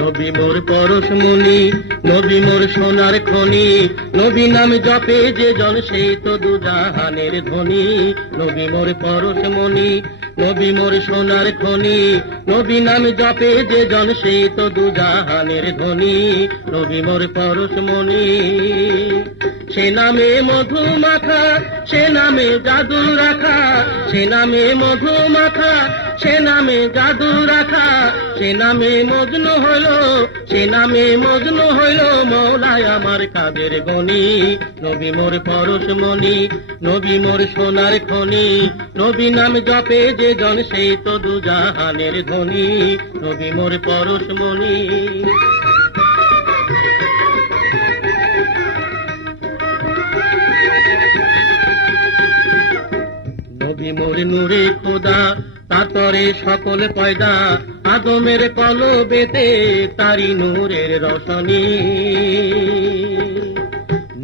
নবী মোর পরশমণি, নবী মোর সোনার খনি, নবী নাম জপে যে জন সেই তো দুজাহানের ধনী। নবী মোর পরশমণি, নবী মোর সোনার খনি, নবী নাম জপে যে জন সেই তো দুজাহানের ধনী। নবী মোর পরশমণি, সে নামে মধু মাখা, সে নামে জাদু রাখা, সে নামে মধু মাখা, সে নামে জাদু রাখা, সে নামে মজনু হইল, সে নামে মজনু হইল মৌলায় আমার কাদের গনি। নবী মোর পরশমণি, নবী মোর সোনার খনি, নবী নাম জপে যে জন সেই তো দুজাহানের ধনী। নবী মোর পরশমণি। নবী মোর নূরে খোদা, তাতরে সকল পয়দা, আদমের কলবেতে তারি নূরের রশনি।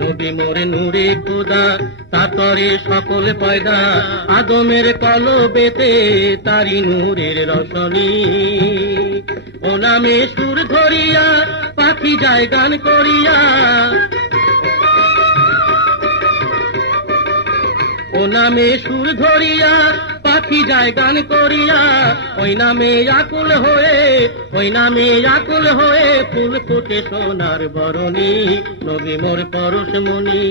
নবী মোর নূরে খোদা, তাতরে সকল পয়দা, আদমের কলবেতে তারি নূরের রশনি। ও নামে সুর ধরিয়া পাখি যায় গান করিয়া, ও নামে সুর ধরিয়া পাখি যায় গান করিয়া, ওই নামে আকুল হয়ে, ওই নামে আকুল হয়ে ফুল ফোটে সোনার বরণী। নবী মোর পরশমণি,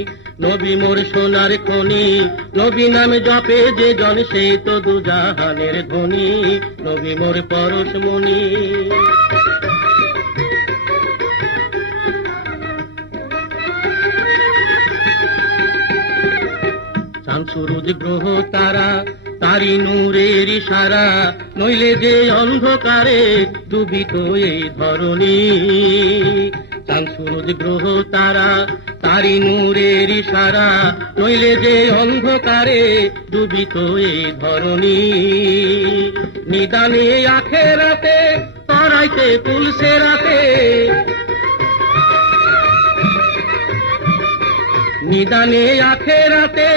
নবী মোর সোনার খনি, নবী নাম জপে যে জন সেই তো দুজাহানের ধনী। নবী মোর পরশমণি। চাঁদ সূরজ গ্রহ তারা, তারি নূরের ইশারা, নইলে যে অন্ধকারে ডুবিত এই ধরণী। চাঁদ সূরজ গ্রহ তারা, তারি নূরের ইশারা, নইলে যে অন্ধকারে ডুবিত এই ধরণী। নিদানে আখেরাতে তরাইতে পুলসে রাতে, নিদানে আখেরাতে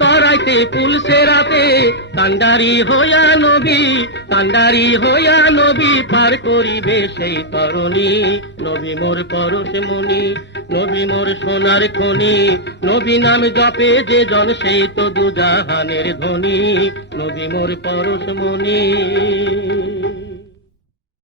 তরাইতে পুলসে রাতে, কান্ডারি হইয়া নবী, কান্ডারি হইয়া নবী পার করিবে সেই তরণী। নবী মোর পরশমণি, নবী মোর সোনার খনি, নবী নাম জপে যে জন সেই তো দুজাহানের ধনী। নবী মোর পরশমণি।